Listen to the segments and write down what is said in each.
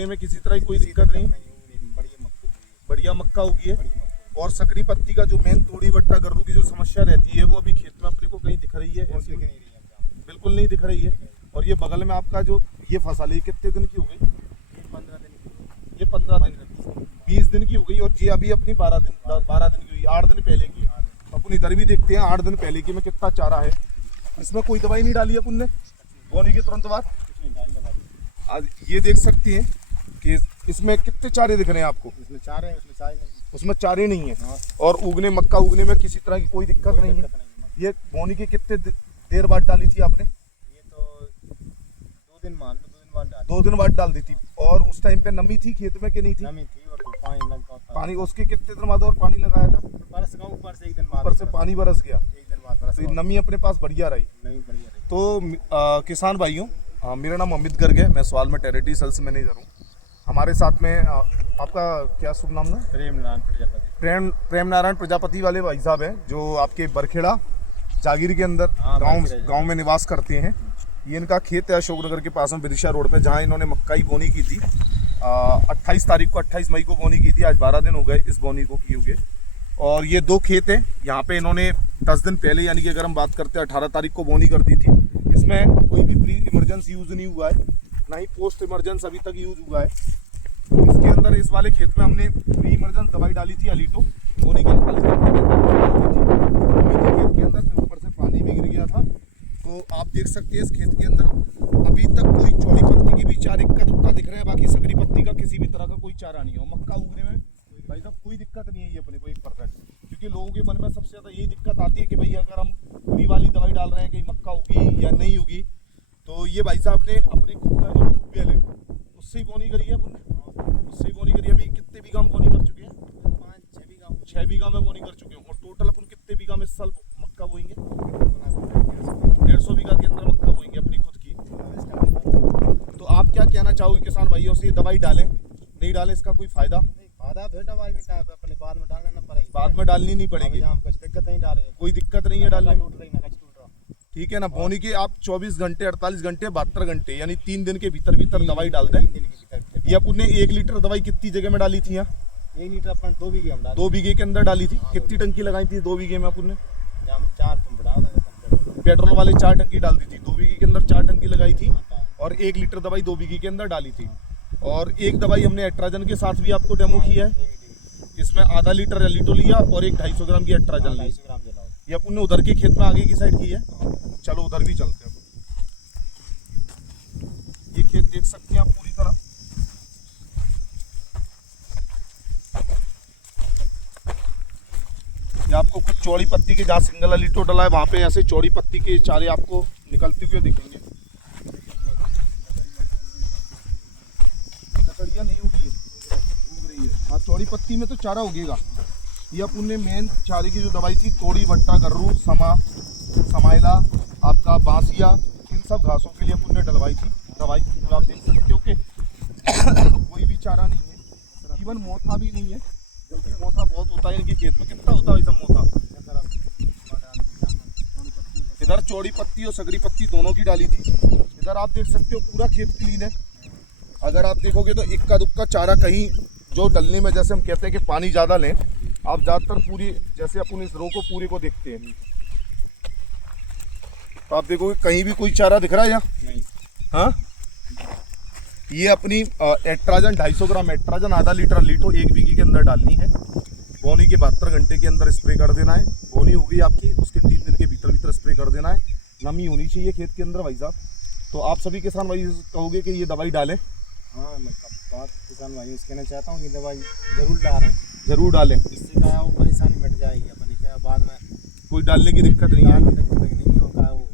उगने में किसी तरह की कोई दिक्कत नहीं? बढ़िया मक्का उगी है। और सकरी पत्ती का जो मेन तोड़ी वट्टा गर्रू की जो समस्या रहती है वो अभी खेत में अपने को कहीं दिख रही है? ऐसी बिल्कुल नहीं दिख रही है। और ये बगल में आपका जो ये फसल है कितने दिन की हो गई? 15 दिन 20 दिन की हो गई। और ये अभी अपनी 12 दिन की हुई, 8 दिन पहले की। अपन इधर भी देखते हैं 8 दिन पहले की में कितना चारा है। इसमें कोई दवाई नहीं डाली अपन ने बोने के तुरंत बाद? आज ये देख सकते हैं कि इसमें कितने चारे दिख रहे हैं आपको? इसमें चारे हैं, उसमें चारे नहीं, उसमें चारे नहीं है। और उगने मक्का उगने में किसी तरह की कोई दिक्कत नहीं है। ये बोनी के कितने देर बाद डाली थी आपने? ये तो 2 दिन बाद डाल दी थी। और उस टाइम पे नमी थी खेत में कि नहीं थी? नमी थी और पानी लगा था। पानी उसके कितने दिन बाद और पानी लगाया था? बरस का ऊपर से एक दिन बाद, ऊपर से पानी बरस गया, एक दिन बाद बरस। तो नमी अपने पास बढ़िया रही। नमी बढ़िया रही। तो किसान भाइयों, मेरा नाम अमित गर्ग है, मैं सवाल में टेरिटरी सेल्स मैनेजर हूँ। हमारे साथ में आपका क्या शुभ नाम है? प्रेम नारायण प्रजापति वाले भाई साहब हैं जो आपके बरखेड़ा जागीर के अंदर गांव में निवास करते हैं। ये इनका खेत है अशोकनगर के पास में विदिशा रोड पे, जहां इन्होंने मक्का बोनी की थी 28 तारीख को, 28 मई को बोनी की थी। आज 12 दिन हो गए इस बोनी को किए हुए। और ये 2 खेत हैं यहाँ पे। इन्होंने 10 दिन पहले यानी कि अगर हम बात करते हैं 18 तारीख को बोनी कर दी थी। इसमें कोई भी प्री इमरजेंसी यूज़ नहीं हुआ है, ना ही पोस्ट इमरजेंस अभी तक यूज़ हुआ है। इसके अंदर इस वाले खेत में हमने प्री इमरजेंस दवाई डाली थी अलीटो बोनी के 48 घंटे खेत के अंदर, फिर ऊपर से पानी भी गिर गया था। तो आप देख सकते हैं इस खेत के अंदर अभी तक कोई चौड़ी पत्ती की भी चार इक्का दुक्का दिख रहा है, बाकी सकरी पत्ती का किसी भी तरह का कोई चारा नहीं हो। मक्का उगने में भाई साहब कोई दिक्कत नहीं है ये अपने को 1%, क्योंकि लोगों के मन में सबसे ज़्यादा यही दिक्कत आती है कि भाई अगर हम पूरी वाली दवाई डाल रहे हैं कहीं मक्का उगी या नहीं उगी। तो ये भाई साहब ने अपने खुद का जो ट्यूबवेल है उससे ही बोनी करी है, उससे ही बोनी करी है। अभी कितने बीघा में बोनी कर चुके हैं? 6 बीघा में बोनी कर चुके हैं। और टोटल अपन कितने बीघा में इस साल मक्का बोएंगे? 150 बीघा के अंदर मक्का बोएंगे अपनी खुद की। तो आप क्या कहना चाहोगे किसान भाइयों से? ये दवाई डालें नहीं डालें, इसका कोई फायदा? फायदा तो दवाई में क्या है, अपने बाद में डालना ना पड़ेगी। बाद में डालनी नहीं पड़ेगी, कुछ दिक्कत नहीं डाल रही, कोई दिक्कत नहीं है डालने में। टूट रही ना, टूट रहा। ठीक है ना। बोनी के आप 24 घंटे 48 घंटे 72 घंटे यानी 3 दिन के भीतर दवाई डाल दें। ये आपने 1 लीटर दवाई कितनी जगह में डाली थी? यहाँ 1 लीटर अपन 2 बीघे में 2 बीघे के अंदर डाली थी। कितनी टंकी लगाई थी 2 बीघे में आपने? 4 पंप डाल पेट्रोल वाले 4 टंकी डाल दी थी। 2 बीघे के अंदर 4 टंकी लगाई थी और 1 लीटर दवाई 2 बीघे के अंदर डाली थी। और एक दवाई हमने एट्राजन के साथ भी आपको डेमो किया है। इसमें आधा लीटर एलिटो लिया और एक 250 ग्राम की एट्राजन ली। ये अपन ने उधर के खेत में आगे की साइड की है। चलो उधर भी चलते हैं। ये खेत देख सकते हैं आप पूरी तरह। ये आपको कुछ चौड़ी पत्ती के जहाँ सिंगल एलिटो डला है वहाँ पे ऐसे चौड़ी पत्ती के चारे आपको निकलते हुए दिखेंगे। ककड़िया नहीं उगी है, उग रही है। हाँ चौड़ी पत्ती में तो चारा उगेगा। ये अपन ने मेन चारे की जो दवाई थी तोड़ी वट्टा गर्रू समाइला आपका बांसिया, इन सब घासों के लिए अपन ने डलवाई थी दवाई। तो आप देख सकते हो कि कोई भी चारा नहीं है, इवन मोथा भी नहीं है, क्योंकि मोथा बहुत होता है इनके खेत में। कितना होता है इसमें मोथा? इधर चौड़ी पत्ती और सकरी पत्ती दोनों की डाली थी। इधर आप देख सकते हो पूरा खेत क्लीन है। अगर आप देखोगे तो इक्का दुक्का चारा कहीं जो डलने में, जैसे हम कहते हैं कि पानी ज़्यादा लें, आप ज़्यादातर पूरी जैसे अपन इस रो को पूरे को देखते हैं तो आप देखोगे कहीं भी कोई चारा दिख रहा है यहाँ नहीं। हाँ ये अपनी एट्राजन 250 ग्राम एट्राजन आधा लीटर लीटो 1 बीघे के अंदर डालनी है। बोनी के 72 घंटे के अंदर स्प्रे कर देना है। बोनी होगी आपकी उसके 3 दिन के भीतर स्प्रे कर देना है। नमी होनी चाहिए खेत के अंदर भाई साहब। तो आप सभी किसान भाई कहोगे कि ये दवाई डालें? हाँ मैं बहुत किसान भाई कहना चाहता हूँ कि दवाई ज़रूर डालें। इससे क्या वो परेशानी मिट जाएगी अपनी, क्या बाद में कोई डालने की दिक्कत नहीं है। नहीं होगा, वो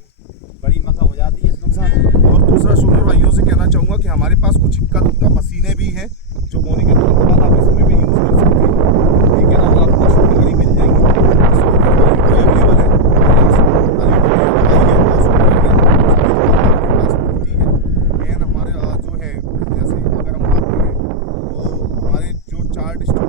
बड़ी मक्का हो जाती है नुकसान। और दूसरा शुगर भाइयों से कहना चाहूँगा कि हमारे पास कुछ इक्का दुक्का मशीनें भी हैं जो बोनी के तुरंत बाद आप इसमें भी यूज़ कर सकते हैं। ठीक है ना। वो आपको शुगर ही मिल जाएगी, अवेलेबल है। हमारे जो है जैसे अगर हम बात करें तो हमारे जो 4 डिस्ट्रिक्ट